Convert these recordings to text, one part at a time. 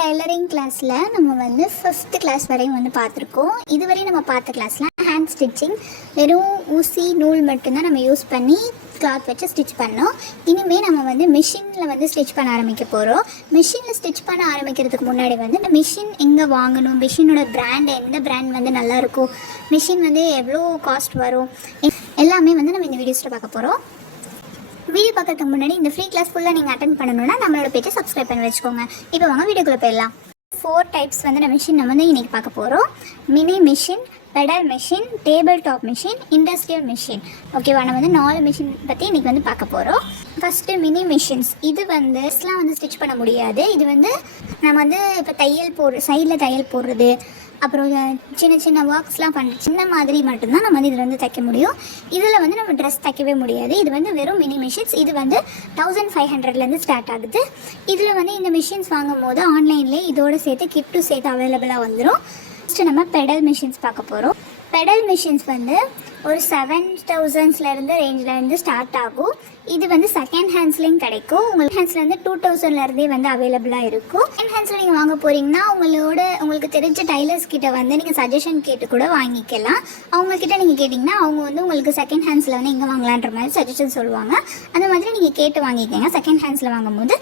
Tailoring கிளாஸில் நம்ம வந்து 5th கிளாஸ் வரையும் வந்து பார்த்துருக்கோம். இதுவரை நம்ம பார்த்த கிளாஸில் ஹேண்ட் ஸ்டிச்சிங் வெறும் ஊசி நூல் மட்டும்தான் நம்ம யூஸ் பண்ணி கிளாத் வச்சு ஸ்டிச் பண்ணோம். இனிமேல் நம்ம வந்து மிஷினில் வந்து ஸ்டிச் பண்ண ஆரம்பிக்க போகிறோம். மிஷினில் ஸ்டிச் பண்ண ஆரம்பிக்கிறதுக்கு முன்னாடி வந்து மிஷின் எங்கே வாங்கணும், மிஷினோட பிராண்ட் எந்த பிராண்ட் வந்து நல்லாயிருக்கும், மிஷின் வந்து எவ்வளோ காஸ்ட் வரும், எல்லாமே வந்து நம்ம இந்த வீடியோஸில் பார்க்க போகிறோம். வீடியோ பார்க்கறதுக்கு முன்னாடி இந்த ஃப்ரீ கிளாஸ் ஃபுல்லாக நீங்கள் அட்டென்ட் பண்ணணும்னா நம்மளோட பேஜை சப்ஸ்கிரைப் பண்ணி வச்சுக்கோங்க. இப்போ வாங்க வீடியோக்குள்ளே போயிடலாம். 4 டைப்ஸ் வந்து மிஷின் நம்ம வந்து இன்றைக்கி பார்க்க போகிறோம். Mini machine, pedal machine, table top machine, industrial machine. ஓகேவா, நம்ம வந்து 4 மிஷின் பற்றி இன்றைக்கி வந்து பார்க்க போகிறோம். First mini machines. இது வந்து ஸ்லாம் வந்து ஸ்டிச் பண்ண முடியாது. இது வந்து நம்ம வந்து இப்போ சைடில் தையல் போடுறது, அப்புறம் சின்ன சின்ன ஒர்க்ஸ்லாம் சின்ன மாதிரி மட்டும்தான் நம்ம வந்து இதில் வந்து தைக்க முடியும். இதில் வந்து நம்ம ட்ரெஸ் தைக்கவே முடியாது. இது வந்து வெறும் மினி மிஷின்ஸ். இது வந்து 1500லேருந்து ஸ்டார்ட் ஆகுது. இதில் வந்து இந்த மிஷின்ஸ் வாங்கும் போது ஆன்லைன்லேயே இதோடு சேர்த்து கிஃப்ட்டும் சேர்த்து அவைலபிளாக வந்துடும். ஃபஸ்ட்டு நம்ம பெடல் மிஷின்ஸ் பார்க்க போகிறோம். பெடல் மிஷின்ஸ் வந்து ஒரு 7000லேருந்து ரேஞ்சிலேருந்து ஸ்டார்ட் ஆகும். இது வந்து செகண்ட் ஹேண்ட்ஸ்லேயும் கிடைக்கும். உங்களுக்கு ஹேண்ட்ஸ்லேருந்து 2000லேருந்தே வந்து அவைலபிளாக இருக்கும். செகண்ட் ஹேண்ட்ஸில் நீங்கள் வாங்க போகிறீங்கன்னா உங்களுக்கு தெரிஞ்ச டைலர்ஸ் கிட்ட வந்து நீங்கள் சஜஷன் கேட்டு கூட வாங்கிக்கலாம். அவங்கக்கிட்ட நீங்கள் கேட்டிங்கன்னா அவங்க வந்து உங்களுக்கு செகண்ட் ஹேண்ட்ஸில் வந்து எங்கே வாங்கலான்ற மாதிரி சஜஷன் சொல்லுவாங்க. அந்த மாதிரி நீங்கள் கேட்டு வாங்கிக்கோங்க செகண்ட் ஹேண்ட்ஸில் வாங்கும்போது.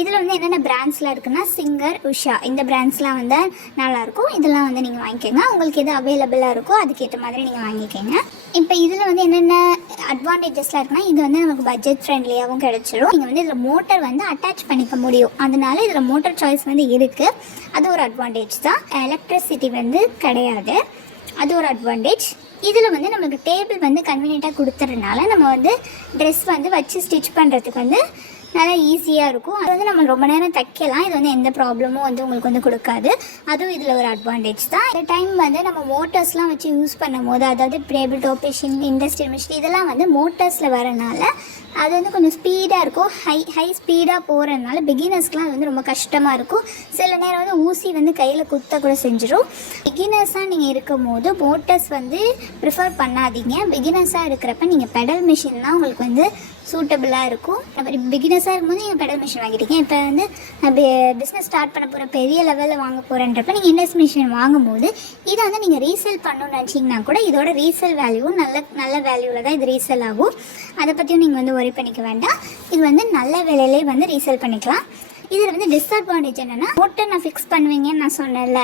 இதில் வந்து என்னென்ன பிராண்ட்ஸ்லாம் இருக்குன்னா சிங்கர், உஷா, இந்த பிராண்ட்ஸ்லாம் வந்து நல்லாயிருக்கும். இதெல்லாம் வந்து நீங்கள் வாங்கிக்கோங்க. உங்களுக்கு எது அவைலபிளாக இருக்கோ அதுக்கேற்ற மாதிரி நீங்கள் வாங்கிக்கோங்க. இப்போ இதில் வந்து என்னென்ன அட்வான்டேஜஸ்லாம் இருக்குன்னா, இது வந்து நமக்கு பட்ஜெட் ஃப்ரெண்ட்லியாகவும் கிடச்சிடும். நீங்கள் வந்து இதில் மோட்டர் வந்து அட்டாச் பண்ணிக்க முடியும். அதனால இதில் மோட்டர் சாய்ஸ் வந்து இருக்குது. அது ஒரு அட்வான்டேஜ் தான். எலக்ட்ரிசிட்டி வந்து கிடையாது, அது ஒரு அட்வான்டேஜ். இதில் வந்து நமக்கு டேபிள் வந்து கன்வீனியண்ட்டாக கொடுத்துறதுனால நம்ம வந்து ட்ரெஸ் வந்து வச்சு ஸ்டிச் பண்ணுறதுக்கு வந்து நல்லா ஈஸியாக இருக்கும். அது வந்து நம்ம ரொம்ப நேரம் தைக்கலாம். இது வந்து எந்த ப்ராப்ளமும் வந்து உங்களுக்கு வந்து கொடுக்காது. அதுவும் இதில் ஒரு அட்வான்டேஜ் தான். இந்த டைம் வந்து நம்ம மோட்டர்ஸ்லாம் வச்சு யூஸ் பண்ணும் போது, அதாவது table top machine, industrial machine, இதெல்லாம் வந்து மோட்டர்ஸில் வரனால அது வந்து கொஞ்சம் ஸ்பீடாக இருக்கும். ஹை ஸ்பீடாக போகிறதுனால பிகினர்ஸ்க்குலாம் அது வந்து ரொம்ப கஷ்டமாக இருக்கும். சில நேரம் வந்து ஊசி வந்து கையில் குத்த கூட செஞ்சிடும். பிகினர்ஸாக நீங்கள் இருக்கும் போது மோட்டர்ஸ் வந்து ப்ரிஃபர் பண்ணாதீங்க. பிகினர்ஸாக இருக்கிறப்ப நீங்கள் பெடல் மிஷின் தான் உங்களுக்கு வந்து சூட்டபிளாக இருக்கும். பிகினர்ஸாக இருக்கும்போது நீங்கள் பெடல் மிஷின் வாங்கிட்டீங்க. இப்போ வந்து பிஸ்னஸ் ஸ்டார்ட் பண்ண போகிற பெரிய லெவலில் வாங்க போகிறன்றப்ப நீங்கள் இண்டஸ்ட்ரியல் மிஷின் வாங்கும்போது இதை வந்து நீங்கள் ரீசேல் பண்ணணும்னு நினச்சிங்கன்னா கூட இதோட ரீசேல் வேல்யூவும் நல்ல வேல்யூவில் தான் இது ரீசேல் ஆகும். அதை பற்றியும் நீங்கள் வந்து ஒரி பண்ணிக்க வேண்டாம். இது வந்து நல்ல விலையிலே வந்து ரீசேல் பண்ணிக்கலாம். இதில் வந்து டிஸ்அட்வான்டேஜ் என்னென்னா, மோட்டர் நான் ஃபிக்ஸ் பண்ணுவீங்கன்னு நான் சொன்னேன்ல,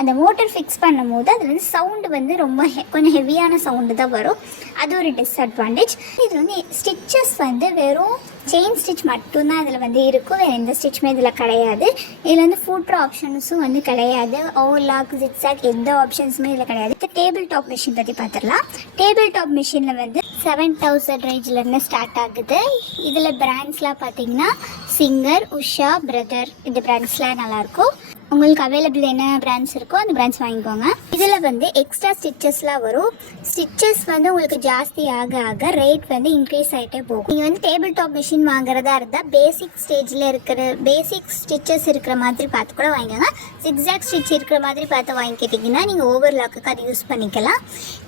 அந்த மோட்டர் ஃபிக்ஸ் பண்ணும் போது அது வந்து சவுண்டு வந்து ரொம்ப கொஞ்சம் ஹெவியான சவுண்டு தான் வரும். அது ஒரு டிஸ்அட்வான்டேஜ். இது வந்து ஸ்டிச்சஸ் வந்து வெறும் செயின் ஸ்டிச் மட்டும்தான் இதில் வந்து இருக்கும். வேறு எந்த ஸ்டிச்சுமே இதில் கிடையாது. இதில் வந்து ஃபுட்ரு ஆப்ஷன்ஸும் வந்து கிடையாது. ஓவர்லாக், ஜிக்ஸாக் எந்த ஆப்ஷன்ஸுமே இதில் கிடையாது. டேபிள் டாப் மிஷின் பற்றி பார்த்துடலாம். டேபிள் டாப் மிஷினில் வந்து 7000 ரேஞ்சிலேருந்து ஸ்டார்ட் ஆகுது. இதில் பிராண்ட்ஸ்லாம் பார்த்தீங்கன்னா சிங்கர், உஷா, பிரதர், இந்த பிராண்ட்ஸ்லாம் நல்லாயிருக்கும். உங்களுக்கு அவைலபிள் என்ன பிராண்ட்ஸ் இருக்கோ அந்த பிராண்ட்ஸ் வாங்கிக்கோங்க. இதில் வந்து எக்ஸ்ட்ரா ஸ்டிச்சஸ்லாம் வரும். ஸ்டிச்சஸ் வந்து உங்களுக்கு ஜாஸ்தி ஆக ஆக ரேட் வந்து இன்க்ரீஸ் ஆகிட்டே போகும். நீங்கள் வந்து டேபிள் டாப் மிஷின் வாங்குறதா இருந்தால் பேசிக் ஸ்டிச்சஸ் இருக்கிற மாதிரி பார்த்து கூட வாங்கிக்கோங்க. ஜிக்ஸாக் ஸ்டிச் இருக்கிற மாதிரி பார்த்து வாங்கிக்கிட்டிங்கன்னா நீங்கள் ஓவர்லாக்குக்கு அது யூஸ் பண்ணிக்கலாம்.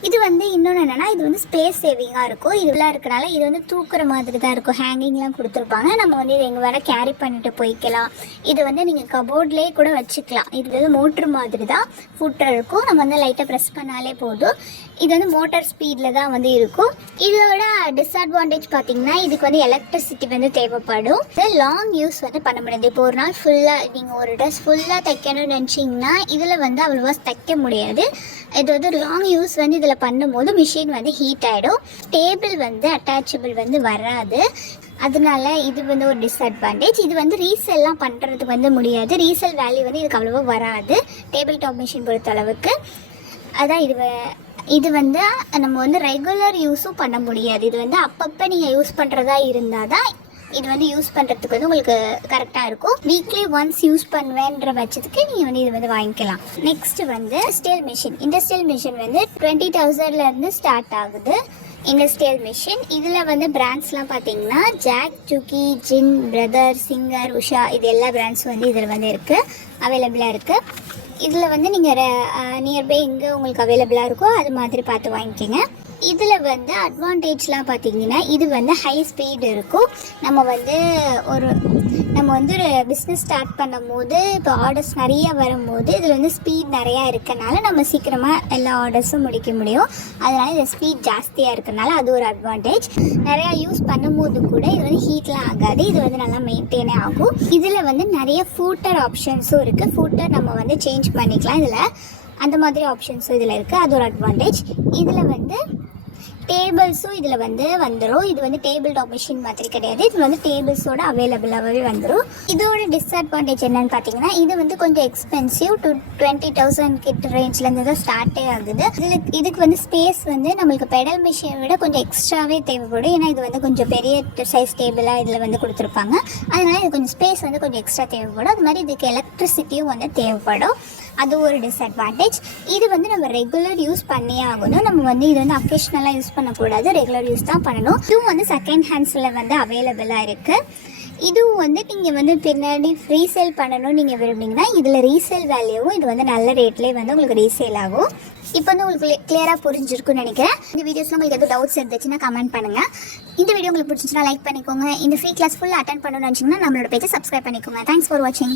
இது வந்து இன்னொன்று என்னென்னா, இது வந்து ஸ்பேஸ் சேவிங்காக இருக்கும். இதெல்லாம் இருக்கனால இது வந்து தூக்குற மாதிரி தான் இருக்கும். ஹேங்கிங்லாம் கொடுத்துருப்பாங்க. நம்ம வந்து இது எங்கே வேணால் கேரி பண்ணிட்டு போய்க்கலாம். இது வந்து நீங்கள் கபோர்ட்லேயே கூட வச்சுக்கலாம். இது வந்து மோட்ரு மாதிரி தான் ஃபுட்டர் இருக்கும். நம்ம வந்து லைட்டாக ப்ரெஸ் பண்ணாலே போதும். இது வந்து மோட்டார் ஸ்பீடில் தான் வந்து இருக்கும். இதோட டிஸ்அட்வான்டேஜ் பார்த்தீங்கன்னா, இதுக்கு வந்து எலக்ட்ரிசிட்டி வந்து தேவைப்படும். இது லாங் யூஸ் வந்து பண்ண முடியாது. இப்போ ஒரு நாள் ஃபுல்லாக நீங்கள் ஒரு ட்ரெஸ் ஃபுல்லாக தைக்கணும்னு நினச்சிங்கன்னா இதில் வந்து அவ்வளோவா தைக்க முடியாது. இது வந்து லாங் யூஸ் வந்து இதில் பண்ணும்போது மிஷின் வந்து ஹீட் ஆகிடும். டேபிள் வந்து அட்டாச்சபிள் வந்து வராது. அதனால இது வந்து ஒரு டிஸ்அட்வான்டேஜ். இது வந்து ரீசெல்லாம் பண்ணுறதுக்கு வந்து முடியாது. ரீசேல் வேல்யூ வந்து இதுக்கு அவ்வளோவா வராது டேபிள் டாப் மிஷின் பொறுத்த அளவுக்கு. அதான் இது வந்து நம்ம வந்து ரெகுலர் யூஸும் பண்ண முடியாது. இது வந்து அப்பப்போ நீங்கள் யூஸ் பண்ணுறதா இருந்தால் தான் இது வந்து யூஸ் பண்ணுறதுக்கு வந்து உங்களுக்கு கரெக்டாக இருக்கும். வீக்லி ஒன்ஸ் யூஸ் பண்ணுவேன்ற பட்சத்துக்கு நீங்கள் வந்து இது வந்து வாங்கிக்கலாம். நெக்ஸ்ட் வந்து இண்டஸ்ட்ரியல் மிஷின் வந்து 20,000லேருந்து ஸ்டார்ட் ஆகுது. இண்டஸ்ட்ரியல் மிஷின் இதில் வந்து பிராண்ட்ஸ்லாம் பார்த்தீங்கன்னா ஜாக், ஜுக்கி, ஜின், பிரதர், சிங்கர், உஷா, இது எல்லா பிராண்ட்ஸும் வந்து இதில் வந்து இருக்குது, அவைலபிளாக இருக்குது. இதில் வந்து நீங்கள் நியர்பை எங்கே உங்களுக்கு அவைலபிளாக இருக்கோ அது மாதிரி பார்த்து வாங்கிக்கோங்க. இதில் வந்து அட்வான்டேஜ்லாம் பார்த்தீங்கன்னா, இது வந்து ஹை ஸ்பீடு இருக்கும். நம்ம வந்து நம்ம வந்து ஒரு பிஸ்னஸ் ஸ்டார்ட் பண்ணும்போது இப்போ ஆர்டர்ஸ் நிறைய வரும்போது இதில் வந்து ஸ்பீட் நிறையா இருக்கனால நம்ம சீக்கிரமாக எல்லா ஆர்டர்ஸும் முடிக்க முடியும். அதனால் இது ஸ்பீட் ஜாஸ்தியாக இருக்கனால அது ஒரு அட்வான்டேஜ். நிறையா யூஸ் பண்ணும்போது கூட இது வந்து ஹீட்லாம் ஆகாது, இது வந்து நல்லா மெயின்டைனே ஆகும். இதில் வந்து நிறைய ஃபூட்டர் ஆப்ஷன்ஸும் இருக்குது. ஃபூட்டர் நம்ம வந்து சேஞ்ச் பண்ணிக்கலாம், இதில் அந்த மாதிரி ஆப்ஷன்ஸும் இதில் இருக்குது, அது ஒரு அட்வான்டேஜ். இதில் வந்து டேபிள்ஸும் இதில் வந்து வந்துடும். இது வந்து டேபிள் டாப் மிஷின் மாதிரி கிடையாது, இது வந்து டேபிள்ஸோட அவைலபிளாகவே வந்துடும். இதோட டிஸ்அட்வான்டேஜ் என்னன்னு பார்த்தீங்கன்னா இது வந்து கொஞ்சம் எக்ஸ்பென்சிவ். 20,000 கிட்ட ரேஞ்ச்லேருந்து தான் ஸ்டார்ட்டே ஆகுது. இதுக்கு வந்து ஸ்பேஸ் வந்து நம்மளுக்கு பெடல் மிஷினை விட கொஞ்சம் எக்ஸ்ட்ராவே தேவைப்படும். ஏன்னா இது வந்து கொஞ்சம் பெரிய சைஸ் டேபிளாக இதில் வந்து கொடுத்துருப்பாங்க. அதனால் இது கொஞ்சம் ஸ்பேஸ் வந்து கொஞ்சம் எக்ஸ்ட்ரா தேவைப்படும். அது மாதிரி இதுக்கு எலக்ட்ரிசிட்டியும் வந்து தேவைப்படும், அது ஒரு டிஸ்அட்வான்டேஜ். இது வந்து நம்ம ரெகுலர் யூஸ் பண்ணியே ஆகணும். நம்ம வந்து இது வந்து அக்கேஷ்னலாக யூஸ் பண்ணக்கூடாது, ரெகுலர் யூஸ் தான் பண்ணணும். இதுவும் வந்து செகண்ட் ஹேண்ட்ஸில் வந்து அவைலபிளாக இருக்குது. இதுவும் வந்து நீங்கள் வந்து பின்னாடி ரீசேல் பண்ணணும்னு நீங்கள் விரும்புனீங்கன்னா இதில் ரீசேல் வேல்யூவும் இது வந்து நல்ல ரேட்லேயே வந்து உங்களுக்கு ரீசேல் ஆகும். இப்போ வந்து உங்களுக்கு கிளியராக புரிஞ்சிருக்குன்னு நினைக்கிறேன். இந்த வீடியோஸில் உங்களுக்கு எதுவும் டவுட்ஸ் இருந்துச்சுன்னா கமெண்ட் பண்ணுங்கள். இந்த வீடியோ உங்களுக்கு பிடிச்சிச்சுன்னா லைக் பண்ணிக்கோங்க. இந்த ஃப்ரீ கிளாஸ் ஃபுல்லாக அட்டென்ட் பண்ணணும்னு நினச்சிங்கன்னா நம்மளோட பேஜை சப்ஸ்கிரைப் பண்ணிக்கோங்க. தேங்க்ஸ் ஃபார் வாட்சிங்.